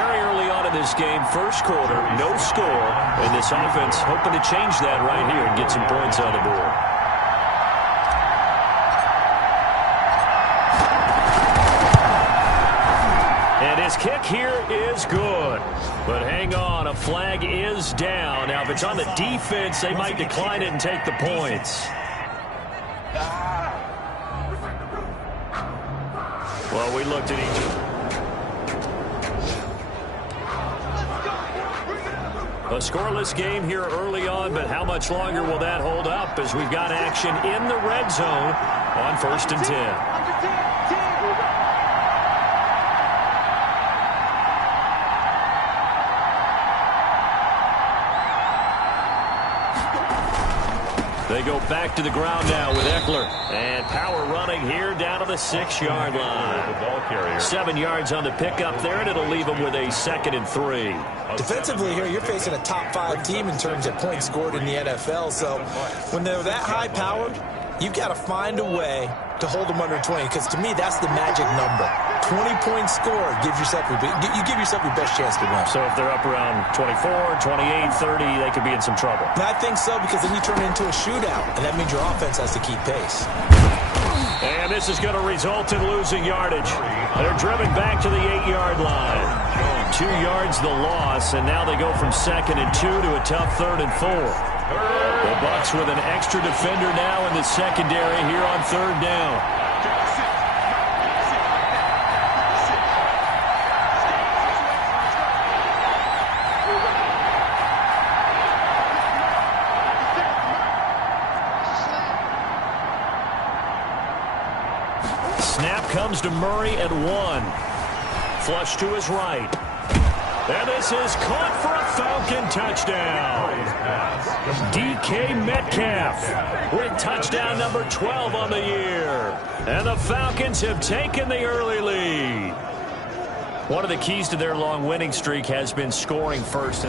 very early on in this game, first quarter, no score, and this offense hoping to change that right here and get some points on the board. And his kick here is good. But hang on, a flag is down. Now, if it's on the defense, they might decline it and take the points. Well, we looked at each other. A scoreless game here early on, but how much longer will that hold up as we've got action in the red zone on 1st and 10. They go back to the ground now with Eckler. And power running here down to the 6-yard line. 7 yards on the pickup there, and it'll leave them with a 2nd and 3. Defensively here, you're facing a top 5 team in terms of points scored in the NFL. So when they're that high-powered, you've got to find a way to hold them under 20. Because to me, that's the magic number. 20-point score gives yourself you give yourself your best chance to win. So if they're up around 24, 28, 30, they could be in some trouble. And I think so, because then you turn it into a shootout, and that means your offense has to keep pace. And this is going to result in losing yardage. They're driven back to the 8-yard line. 2 yards the loss, and now they go from 2nd and 2 to a tough 3rd and 4. The Bucs with an extra defender now in the secondary here on 3rd down. Snap comes to Murray at 1. Flush to his right. And this is caught for a Falcon touchdown. DK Metcalf with touchdown number 12 on the year. And the Falcons have taken the early lead. One of the keys to their long winning streak has been scoring first.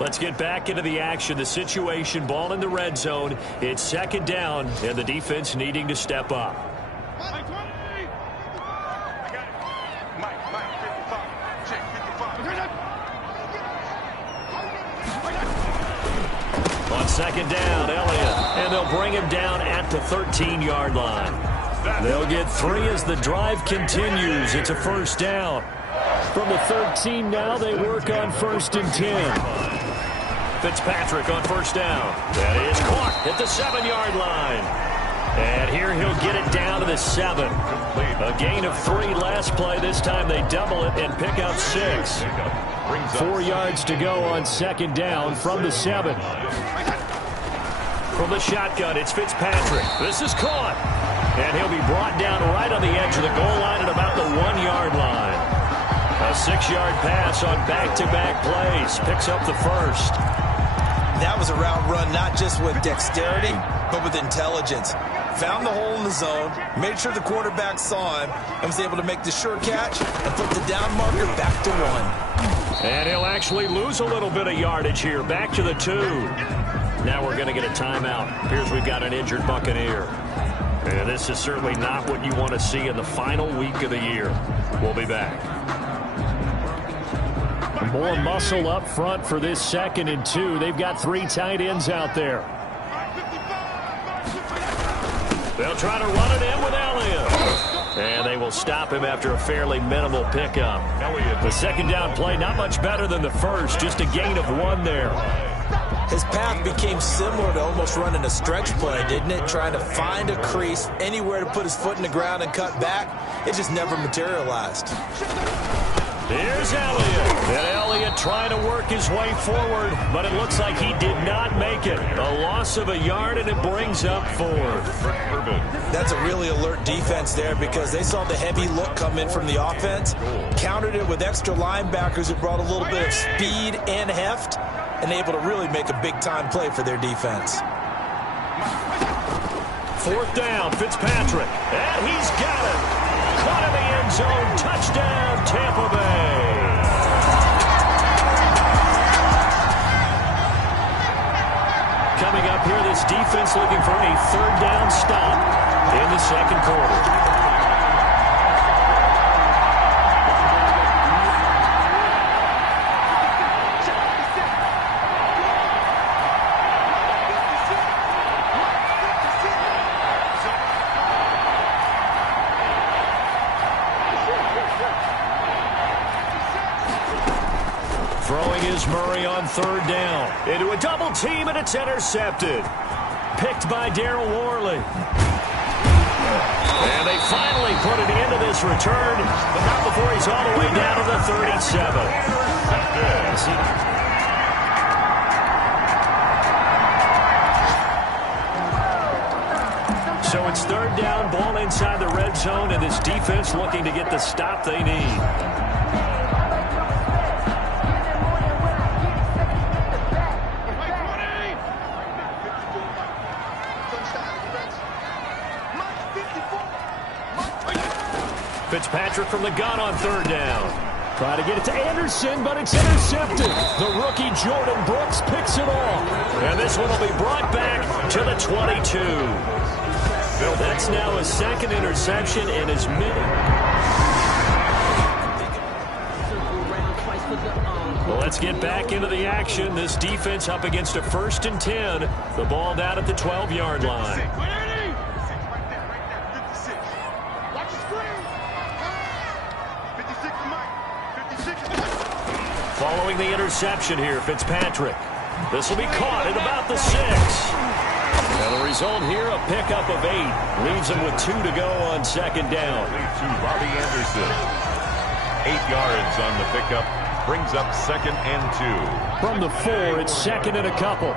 Let's get back into the action. The situation, ball in the red zone. It's 2nd down, and the defense needing to step up. On 2nd down, Elliott, and they'll bring him down at the 13-yard line. They'll get 3 as the drive continues. It's a 1st down. From the 13 now, they work on 1st and 10. Fitzpatrick on 1st down. That is caught at the 7-yard line. And here he'll get it down to the 7. A gain of 3 last play. This time they double it and pick up 6. 4 yards to go on 2nd down from the 7. From the shotgun, it's Fitzpatrick. This is caught. And he'll be brought down right on the edge of the goal line at about the 1-yard line. A 6-yard pass on back-to-back plays. Picks up the 1st. That was a route run not just with dexterity, but with intelligence. Found the hole in the zone, made sure the quarterback saw him, and was able to make the sure catch and put the down marker back to 1. And he'll actually lose a little bit of yardage here. Back to the 2. Now we're going to get a timeout. Appears we've got an injured Buccaneer. And this is certainly not what you want to see in the final week of the year. We'll be back. More muscle up front for this 2nd and 2. They've got 3 tight ends out there. They'll try to run it in with Elliott. And they will stop him after a fairly minimal pickup. The 2nd down play, not much better than the first. Just a gain of 1 there. His path became similar to almost running a stretch play, didn't it? Trying to find a crease, anywhere to put his foot in the ground and cut back. It just never materialized. Here's Elliott. And Elliott trying to work his way forward, but it looks like he did not make it. A loss of a yard, and it brings up 4th. That's a really alert defense there, because they saw the heavy look come in from the offense, countered it with extra linebackers who brought a little bit of speed and heft, and able to really make a big-time play for their defense. 4th down, Fitzpatrick. And he's got it. Caught in the end zone. Touchdown, Tampa Bay. Coming up up here, this defense looking for a third down stop in the second quarter. Throwing is Murray on third down. Into a double team, and it's intercepted. Picked by Daryl Worley. And they finally put an end to this return, but not before he's all the way down to the 37. So it's third down, ball inside the red zone, and this defense looking to get the stop they need. Fitzpatrick from the gun on third down. Try to get it to Anderson, but it's intercepted. The rookie Jordan Brooks picks it off. And this one will be brought back to the 22. That's now a second interception in his minute. Well, let's get back into the action. This defense up against a 1st and 10. The ball down at the 12-yard line. Following the interception here, Fitzpatrick. This will be caught at about the 6. And the result here, a pickup of 8. Leaves him with 2 to go on second down. To Robbie Anderson. 8 yards on the pickup. Brings up 2nd and 2. From the 4, it's 2nd and a couple.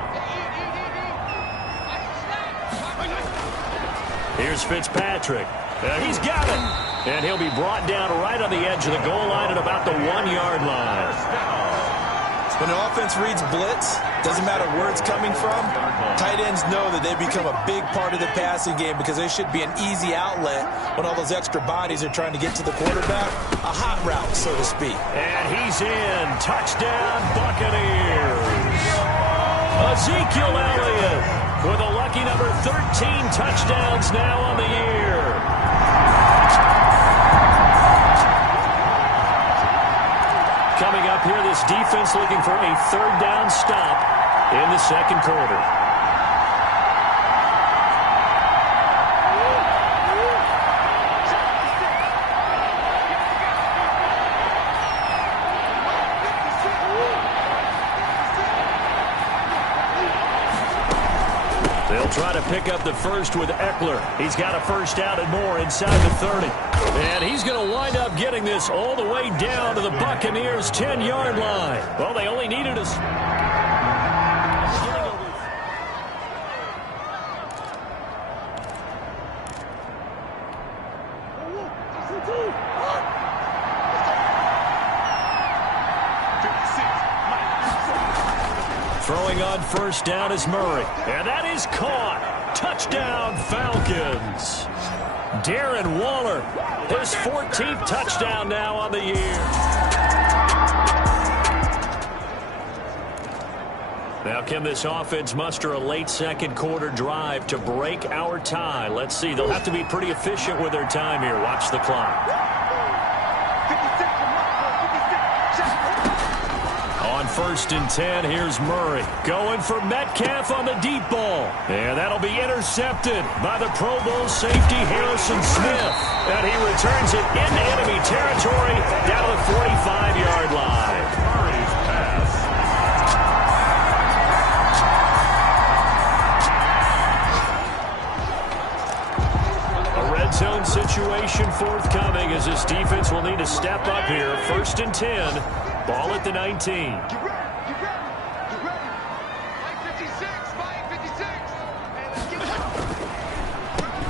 Here's Fitzpatrick. He's got it. And he'll be brought down right on the edge of the goal line at about the 1-yard line. When an offense reads blitz, doesn't matter where it's coming from, tight ends know that they become a big part of the passing game because they should be an easy outlet when all those extra bodies are trying to get to the quarterback. A hot route, so to speak. And he's in. Touchdown, Buccaneers. Ezekiel Elliott with a lucky number 13 touchdowns now on the year. Coming up here, this defense looking for a third down stop in the second quarter. They'll try to pick up the first with Eckler. He's got a first down and more inside the 30. And he's going to wind up getting this all the way down to the Buccaneers' 10-yard line. Well, they only needed a... Throwing on first down is Murray. And that is caught. Touchdown, Falcons. Darren Waller, his 14th touchdown now on the year. Now, can this offense muster a late second quarter drive to break our tie? Let's see. They'll have to be pretty efficient with their time here. Watch the clock. On 1st and 10, here's Murray. Going for Metcalf on the deep ball. And that'll be intercepted by the Pro Bowl safety Harrison Smith. And he returns it into enemy territory down to the 45-yard line. Murray's pass. A red zone situation forthcoming as this defense will need to step up here. 1st and 10. Ball at the 19.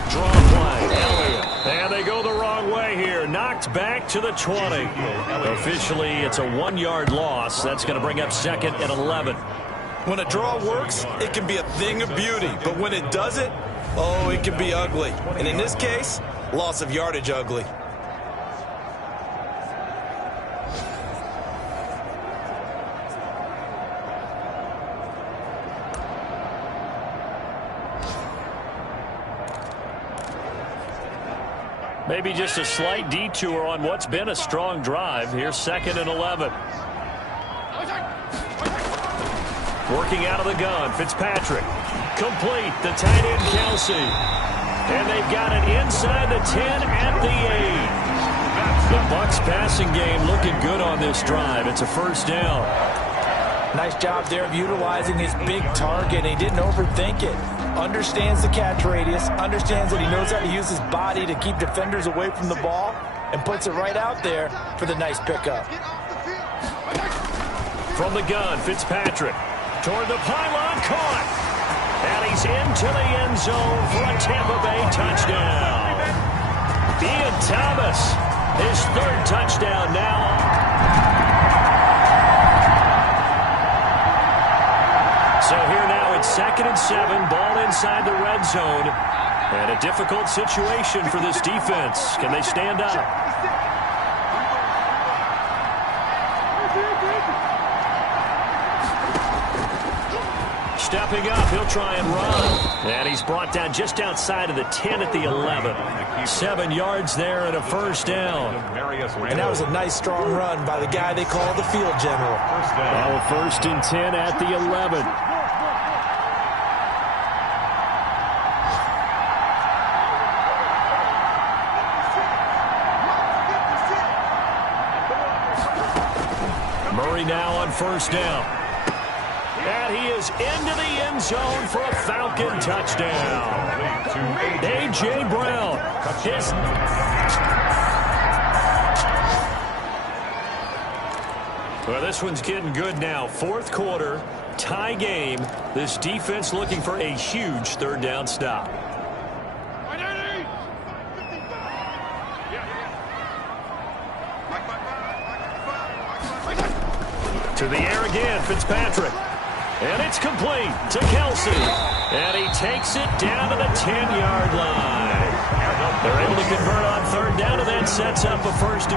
Draw play. And they go the wrong way here. Knocked back to the 20. Officially, it's a 1-yard loss. That's going to bring up 2nd and 11. When a draw works, it can be a thing of beauty. But when it doesn't, oh, it can be ugly. And in this case, loss of yardage ugly. Maybe just a slight detour on what's been a strong drive. Here's 2nd and 11. Working out of the gun, Fitzpatrick. Complete, the tight end, Kelsey. And they've got it inside the 10 at the 8. The Bucs passing game looking good on this drive. It's a first down. Nice job there of utilizing his big target. He didn't overthink it. Understands the catch radius. Understands that he knows how to use his body to keep defenders away from the ball. And puts it right out there for the nice pickup. From the gun, Fitzpatrick. Toward the pylon, caught. And he's into the end zone for a Tampa Bay touchdown. Ian Thomas, his 3rd touchdown now. So here now it's 2nd and 7, ball inside the red zone. And a difficult situation for this defense. Can they stand up? Stepping up, he'll try and run. And he's brought down just outside of the 10 at the 11. 7 yards there and a first down. And that was a nice, strong run by the guy they call the field general. Now 1st and 10 at the 11. Murray now on first down. And he is into the end zone for a Falcon touchdown. A.J. Brown. Well, this one's getting good now. 4th quarter, tie game. This defense looking for a huge 3rd down stop. To the air again, Fitzpatrick. And it's complete to Kelsey. And he takes it down to the 10-yard line. They're able to convert on 3rd down, and that sets up a first.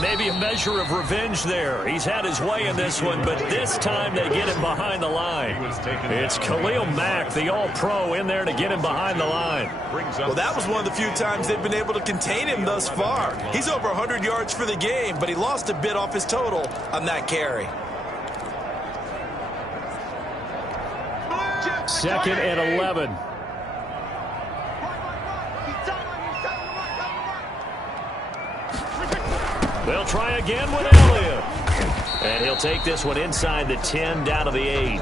Maybe a measure of revenge there. He's had his way in this one, but this time they get him behind the line. It's Khalil Mack, the All-Pro, in there to get him behind the line. Well, that was one of the few times they've been able to contain him thus far. He's over 100 yards for the game, but he lost a bit off his total on that carry. 2nd and 11. They'll try again with Elliott. And he'll take this one inside the 10 down to the 8.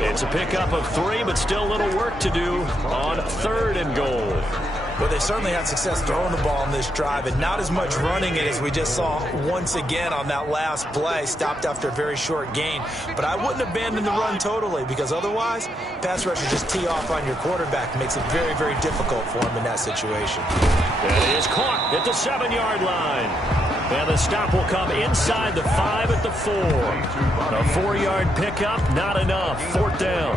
It's a pickup of 3, but still a little work to do on 3rd and goal. Well, they certainly had success throwing the ball on this drive, and not as much running it as we just saw once again on that last play, stopped after a very short gain. But I wouldn't abandon the run totally, because otherwise, pass rushers just tee off on your quarterback. It makes it very, very difficult for him in that situation. And it is caught at the 7-yard line. And the stop will come inside the 5 at the 4. A 4-yard pickup, not enough. 4th down.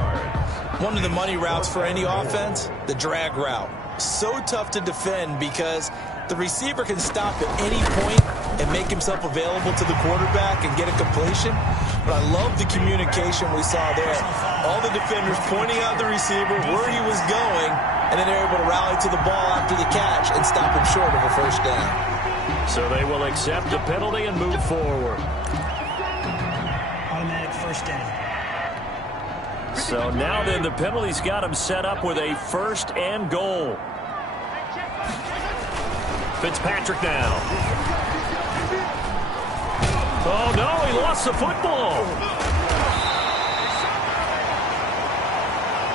One of the money routes for any offense, the drag route. So tough to defend because the receiver can stop at any point and make himself available to the quarterback and get a completion. But I love the communication we saw there. All the defenders pointing out the receiver, where he was going, and then they're able to rally to the ball after the catch and stop him short of a first down. So they will accept a penalty and move forward. Automatic first down. So now then the penalty's got him set up with a 1st and goal. Fitzpatrick now. Oh, no, he lost the football.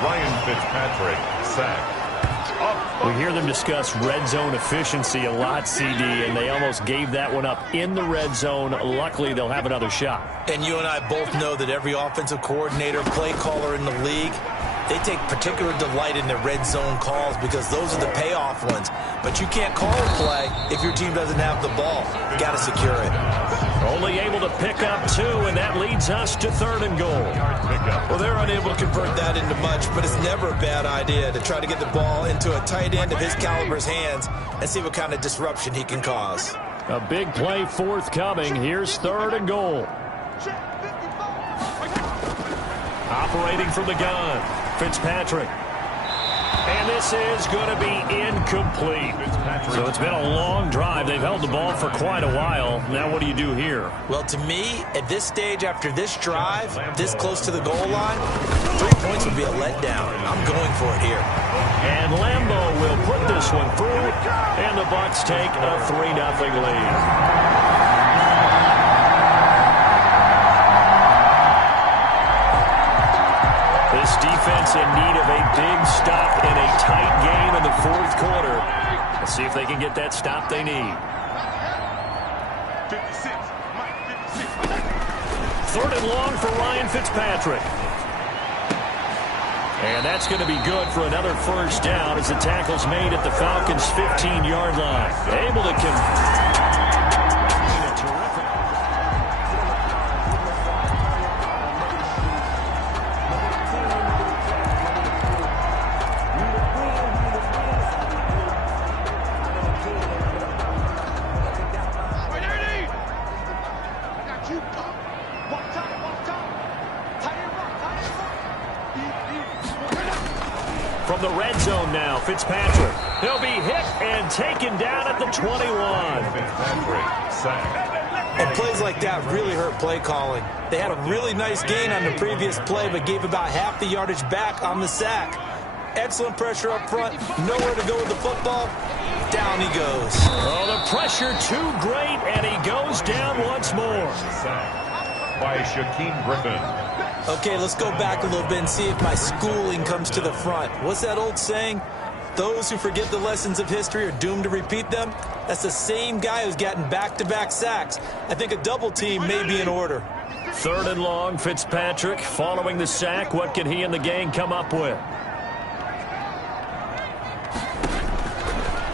Ryan Fitzpatrick, sacked. We hear them discuss red zone efficiency a lot, CD, and they almost gave that one up in the red zone. Luckily, they'll have another shot. And you and I both know that every offensive coordinator, play caller in the league, they take particular delight in their red zone calls because those are the payoff ones. But you can't call a play if your team doesn't have the ball. You got to secure it. Only able to pick up 2, and that leads us to 3rd and goal. Well, they're unable to convert that into much, but it's never a bad idea to try to get the ball into a tight end of his caliber's hands and see what kind of disruption he can cause. A big play forthcoming. Here's 3rd and goal. Operating from the gun, Fitzpatrick. And this is going to be incomplete. So it's been a long drive. They've held the ball for quite a while. Now what do you do here? Well, to me, at this stage after this drive, this close to the goal line, 3 points would be a letdown. I'm going for it here. And Lambo will put this one through, and the Bucs take a 3-0 lead. This defense in need of a big stop in a tight game in the 4th quarter. Let's see if they can get that stop they need. 3rd and long for Ryan Fitzpatrick. And that's going to be good for another 1st down as the tackle's made at the Falcons' 15-yard line. Able to from the red zone now, Fitzpatrick. He'll be hit and taken down at the 21. And plays like that really hurt play calling. They had a really nice gain on the previous play, but gave about half the yardage back on the sack. Excellent pressure up front. Nowhere to go with the football. Down he goes. Oh, the pressure too great, and he goes down once more. By Shaquem Griffin. Okay, let's go back a little bit and see if my schooling comes to the front. What's that old saying? Those who forget the lessons of history are doomed to repeat them. That's the same guy who's gotten back-to-back sacks. I think a double team may be in order. 3rd and long, Fitzpatrick following the sack. What can he and the gang come up with?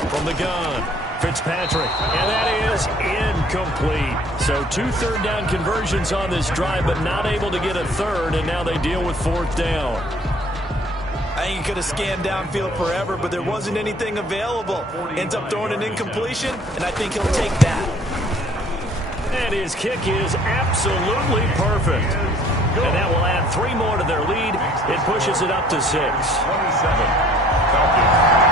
From the gun, Fitzpatrick, and that is incomplete. So 2 third-down conversions on this drive, but not able to get a 3rd, and now they deal with 4th down. I think he could have scanned downfield forever, but there wasn't anything available. Ends up throwing an incompletion, and I think he'll take that. And his kick is absolutely perfect. And that will add 3 more to their lead. It pushes it up to 6. 27. Falcons.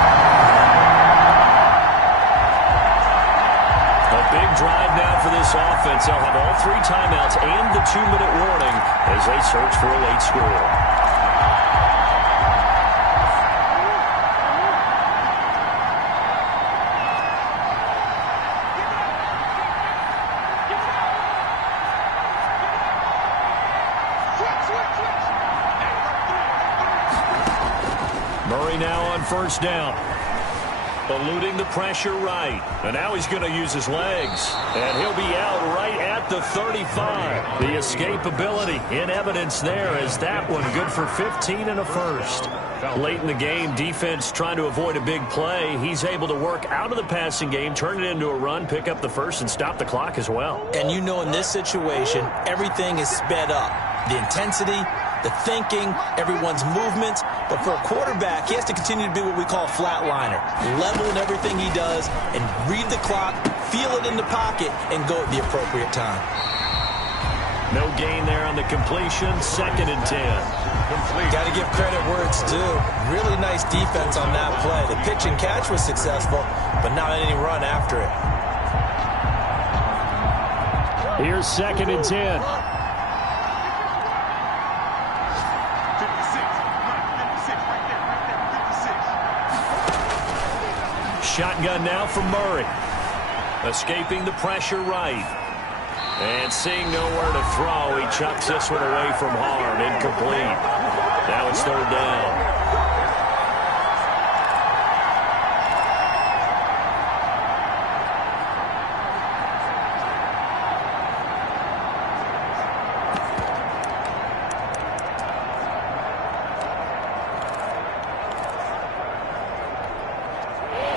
Big drive now for this offense. They'll have all 3 timeouts and the 2-minute warning as they search for a late score. Murray now on 1st down. Eluding the pressure right. And now he's going to use his legs. And he'll be out right at the 35. The escapability in evidence there as that one good for 15 and a 1st. Late in the game, defense trying to avoid a big play. He's able to work out of the passing game, turn it into a run, pick up the 1st, and stop the clock as well. And you know in this situation, everything is sped up. The intensity, the thinking, everyone's movements. But for a quarterback, he has to continue to be what we call a flatliner. Level in everything he does and read the clock, feel it in the pocket, and go at the appropriate time. No gain there on the completion. 2nd and 10. Got to give credit where it's due. Really nice defense on that play. The pitch and catch was successful, but not any run after it. Here's 2nd and 10. Shotgun now from Murray. Escaping the pressure right. And seeing nowhere to throw, he chucks this one away from harm. Incomplete. Now it's 3rd down.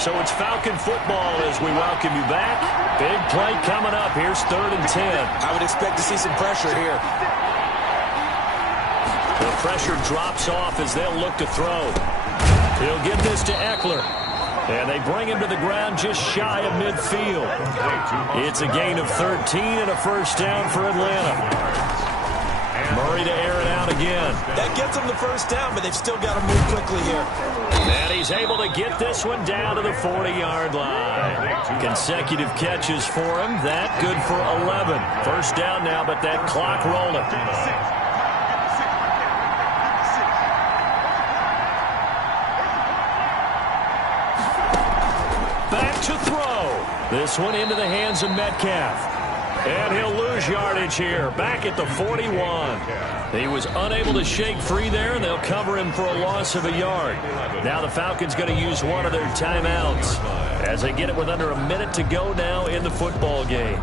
So it's Falcon football as we welcome you back. Big play coming up. Here's 3rd and 10. I would expect to see some pressure here. The pressure drops off as they'll look to throw. He'll give this to Eckler. And they bring him to the ground just shy of midfield. It's a gain of 13 and a first down for Atlanta. Murray to air it out again. That gets them the first down, but they've still got to move quickly here. And he's able to get this one down to the 40-yard line. Consecutive catches for him. That good for 11. First down now, but that clock rolling. Back to throw. This one into the hands of Metcalf. And he'll lose yardage here, back at the 41. He was unable to shake free there, and they'll cover him for a loss of a yard. Now the Falcons going to use one of their timeouts as they get it with under a minute to go now in the football game.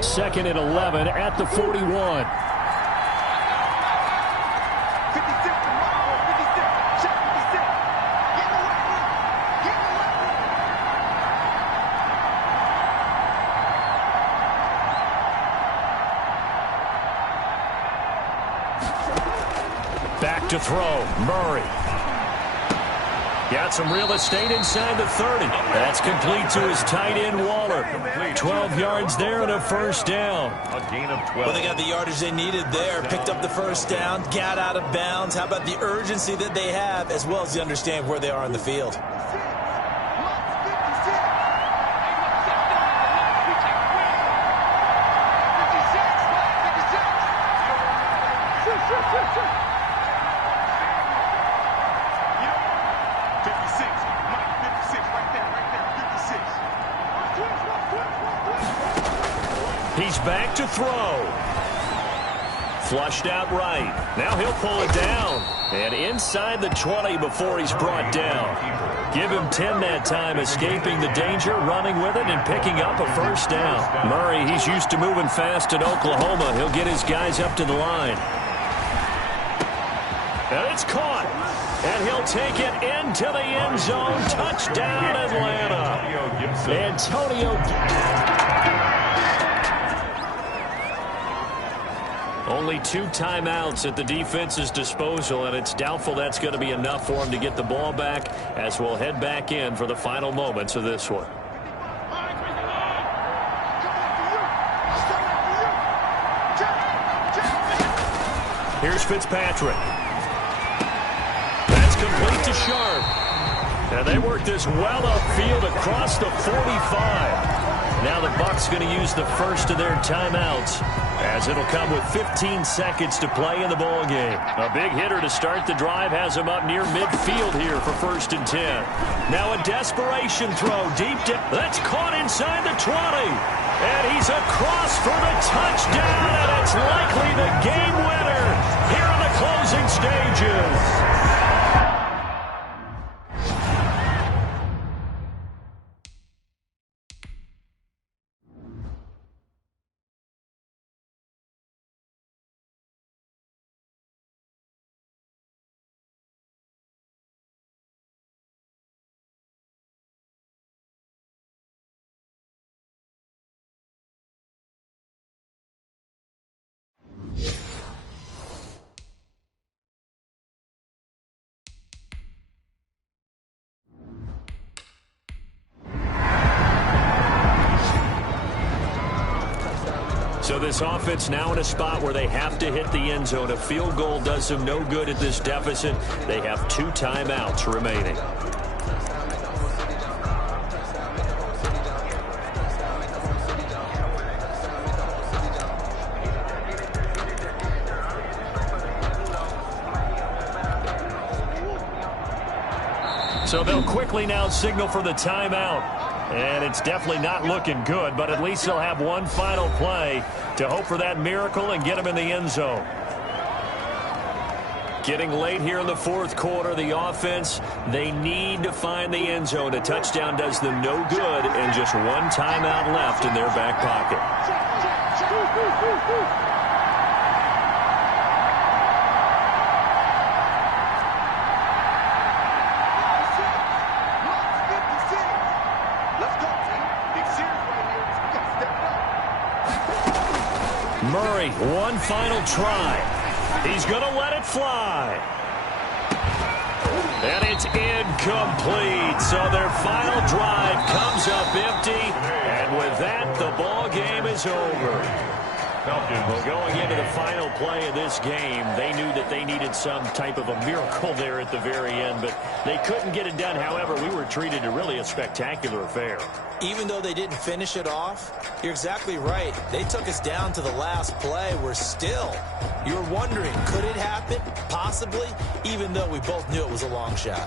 Second and 11 at the 41. Back to throw. Murray. Got some real estate inside the 30. That's complete to his tight end, Waller. 12 yards there and a first down. A gain of 12. Well, they got the yardage they needed there. Picked up the first down, got out of bounds. How about the urgency that they have, as well as they understand where they are on the field? He's back to throw. Flushed out right. Now he'll pull it down. And inside the 20 before he's brought down. Give him 10 that time, escaping the danger, running with it, and picking up a first down. Murray, he's used to moving fast in Oklahoma. He'll get his guys up to the line. And it's caught. And he'll take it into the end zone. Touchdown, Atlanta. Antonio. Only 2 timeouts at the defense's disposal, and it's doubtful that's going to be enough for him to get the ball back as we'll head back in for the final moments of this one. Here's Fitzpatrick. That's complete to Sharp. And they work this well upfield across the 45. Now the Bucs going to use the first of their timeouts, as it'll come with 15 seconds to play in the ball game. A big hitter to start the drive has him up near midfield here for 1st and 10. Now a desperation throw deep down. That's caught inside the 20. And he's across for the touchdown, and it's likely the game winner here in the closing stages. So this offense now in a spot where they have to hit the end zone. A field goal does them no good at this deficit. They have 2 timeouts remaining. So they'll quickly now signal for the timeout. And it's definitely not looking good, but at least they'll have one final play to hope for that miracle and get them in the end zone. Getting late here in the fourth quarter, the offense, they need to find the end zone. A touchdown does them no good, and just one timeout left in their back pocket. Murray, one final try. He's going to let it fly. And it's incomplete. So their final drive comes up empty. And with that, the ball game is over. Well, going into the final play of this game, they knew that they needed some type of a miracle there at the very end, but they couldn't get it done. However, we were treated to really a spectacular affair. Even though they didn't finish it off, you're exactly right. They took us down to the last play. We're still, you're wondering, could it happen? Possibly, even though we both knew it was a long shot.